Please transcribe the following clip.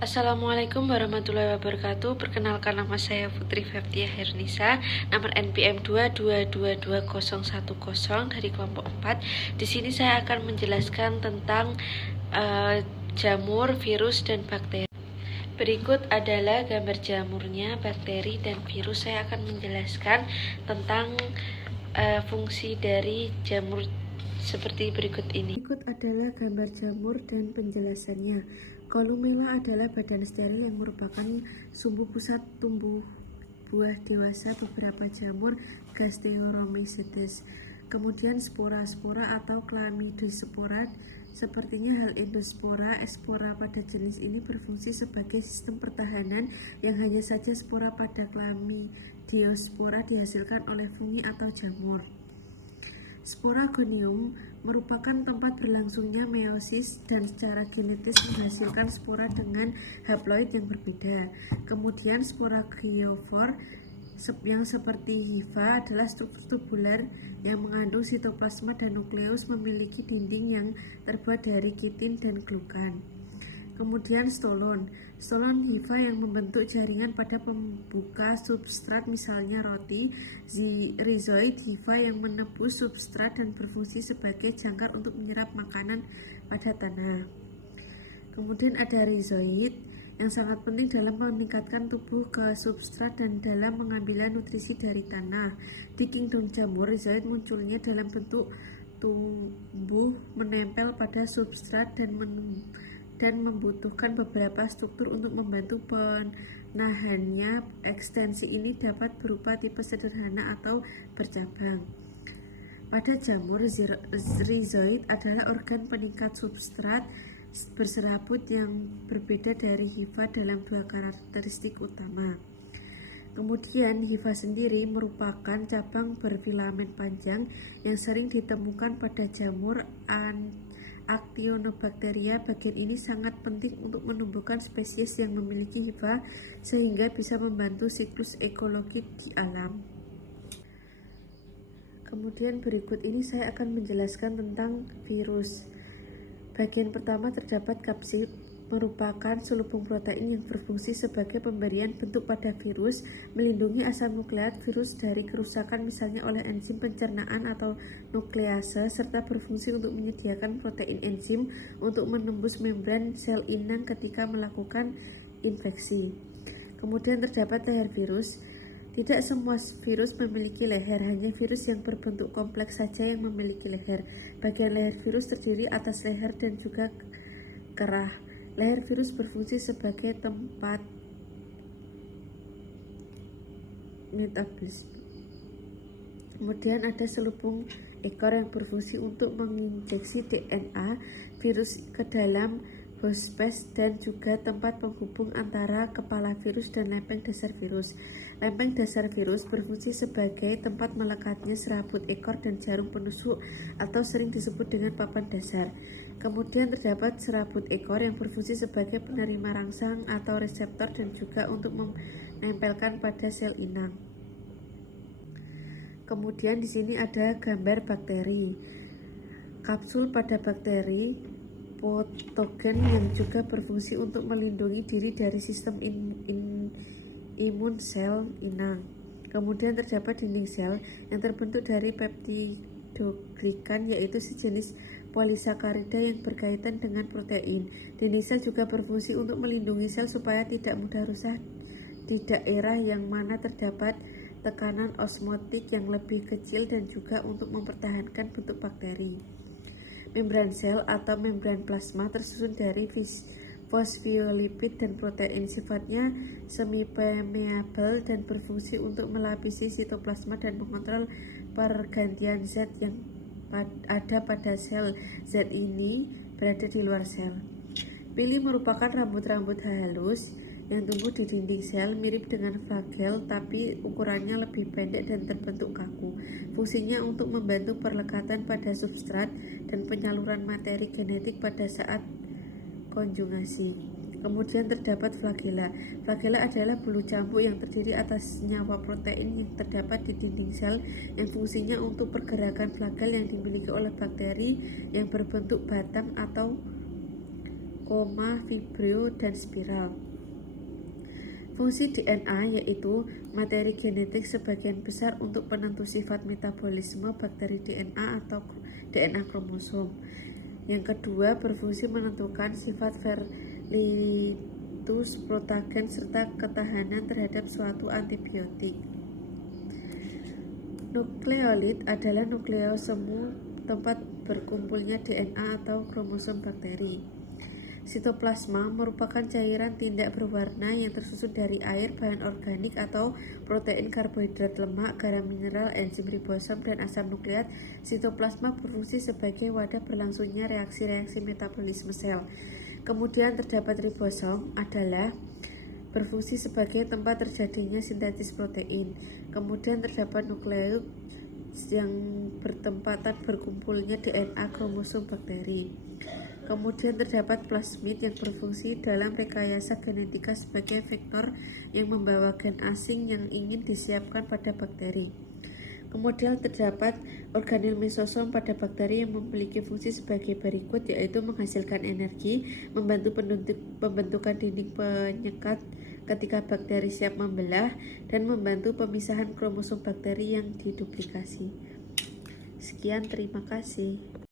Assalamualaikum warahmatullahi wabarakatuh. Perkenalkan, nama saya Putri Feptia Hernisa, nomor NPM 2222010 dari kelompok 4. Di sini saya akan menjelaskan tentang jamur, virus, dan bakteri. Berikut adalah gambar jamurnya, bakteri, dan virus. Saya akan menjelaskan tentang fungsi dari jamur seperti berikut ini. Berikut adalah gambar jamur dan penjelasannya. Columella adalah badan steril yang merupakan sumbu pusat tumbuh buah dewasa beberapa jamur Gasteromicetes. Kemudian spora atau Chlamydospora, sepertinya hal endospora, espora pada jenis ini berfungsi sebagai sistem pertahanan yang hanya saja spora pada Chlamydospora dihasilkan oleh fungi atau jamur. Sporagonium merupakan tempat berlangsungnya meiosis dan secara genetis menghasilkan spora dengan haploid yang berbeda. Kemudian sporagiofor yang seperti hifa adalah struktur tubular yang mengandung sitoplasma dan nukleus, memiliki dinding yang terbuat dari kitin dan glukan. Kemudian stolon hifa yang membentuk jaringan pada pembuka substrat, misalnya roti. Rhizoid hifa yang menembus substrat dan berfungsi sebagai jangkar untuk menyerap makanan pada tanah. Kemudian ada rhizoid yang sangat penting dalam meningkatkan tubuh ke substrat dan dalam mengambil nutrisi dari tanah. Di kingdom jamur, rhizoid munculnya dalam bentuk tumbuh menempel pada substrat dan membutuhkan beberapa struktur untuk membantu penahannya. Ekstensi ini dapat berupa tipe sederhana atau bercabang. Pada jamur, rhizoid adalah organ peningkat substrat berserabut yang berbeda dari hifa dalam dua karakteristik utama. Kemudian hifa sendiri merupakan cabang berfilamen panjang yang sering ditemukan pada jamur Actinobacteria. Bagian ini sangat penting untuk menumbuhkan spesies yang memiliki hifa sehingga bisa membantu siklus ekologi di alam. Kemudian berikut ini saya akan menjelaskan tentang virus. Bagian pertama terdapat kapsid, merupakan selubung protein yang berfungsi sebagai pemberian bentuk pada virus, melindungi asam nukleat virus dari kerusakan misalnya oleh enzim pencernaan atau nuklease, serta berfungsi untuk menyediakan protein enzim untuk menembus membran sel inang ketika melakukan infeksi. Kemudian terdapat leher virus. Tidak semua virus memiliki leher, hanya virus yang berbentuk kompleks saja yang memiliki leher. Bagian leher virus terdiri atas leher dan juga kerah. Leher virus berfungsi sebagai tempat metabolisme. Kemudian ada selubung ekor yang berfungsi untuk menginjeksi DNA virus ke dalam hospes dan juga tempat penghubung antara kepala virus dan lempeng dasar virus. Lempeng dasar virus berfungsi sebagai tempat melekatnya serabut ekor dan jarum penusuk atau sering disebut dengan papan dasar. Kemudian terdapat serabut ekor yang berfungsi sebagai penerima rangsang atau reseptor dan juga untuk menempelkan pada sel inang. Kemudian di sini ada gambar bakteri. Kapsul pada bakteri patogen yang juga berfungsi untuk melindungi diri dari sistem imun sel inang. Kemudian terdapat dinding sel yang terbentuk dari peptidoglikan, yaitu sejenis polisakarida yang berkaitan dengan protein. Dinding sel juga berfungsi untuk melindungi sel supaya tidak mudah rusak di daerah yang mana terdapat tekanan osmotik yang lebih kecil dan juga untuk mempertahankan bentuk bakteri. Membran sel atau membran plasma tersusun dari fosfolipid dan protein, sifatnya semi-permeable dan berfungsi untuk melapisi sitoplasma dan mengontrol pergantian zat yang ada pada sel. Zat ini berada di luar sel. Pili merupakan rambut-rambut halus yang tumbuh di dinding sel, mirip dengan flagel tapi ukurannya lebih pendek dan terbentuk kaku. Fungsinya untuk membantu perlekatan pada substrat dan penyaluran materi genetik pada saat konjugasi. Kemudian terdapat flagela. Flagela adalah bulu cambuk yang terdiri atas senyawa protein yang terdapat di dinding sel yang fungsinya untuk pergerakan flagel yang dimiliki oleh bakteri yang berbentuk batang atau koma, vibrio, dan spiral. Fungsi DNA yaitu materi genetik sebagian besar untuk penentu sifat metabolisme bakteri DNA atau DNA kromosom. Yang kedua, berfungsi menentukan sifat ferlitus protagen serta ketahanan terhadap suatu antibiotik. Nukleolid adalah nukleosemu tempat berkumpulnya DNA atau kromosom bakteri. Sitoplasma merupakan cairan tindak berwarna yang tersusun dari air, bahan organik atau protein, karbohidrat, lemak, garam mineral, enzim ribosom, dan asam nukleat. Sitoplasma berfungsi sebagai wadah berlangsungnya reaksi-reaksi metabolisme sel. Kemudian terdapat ribosom adalah berfungsi sebagai tempat terjadinya sintetis protein. Kemudian terdapat nukleus yang bertempatan berkumpulnya DNA kromosom bakteri. Kemudian terdapat plasmid yang berfungsi dalam rekayasa genetika sebagai vektor yang membawa gen asing yang ingin disiapkan pada bakteri. Kemudian terdapat organel mesosom pada bakteri yang memiliki fungsi sebagai berikut, yaitu menghasilkan energi, membantu pembentukan dinding penyekat ketika bakteri siap membelah, dan membantu pemisahan kromosom bakteri yang diduplikasi. Sekian, terima kasih.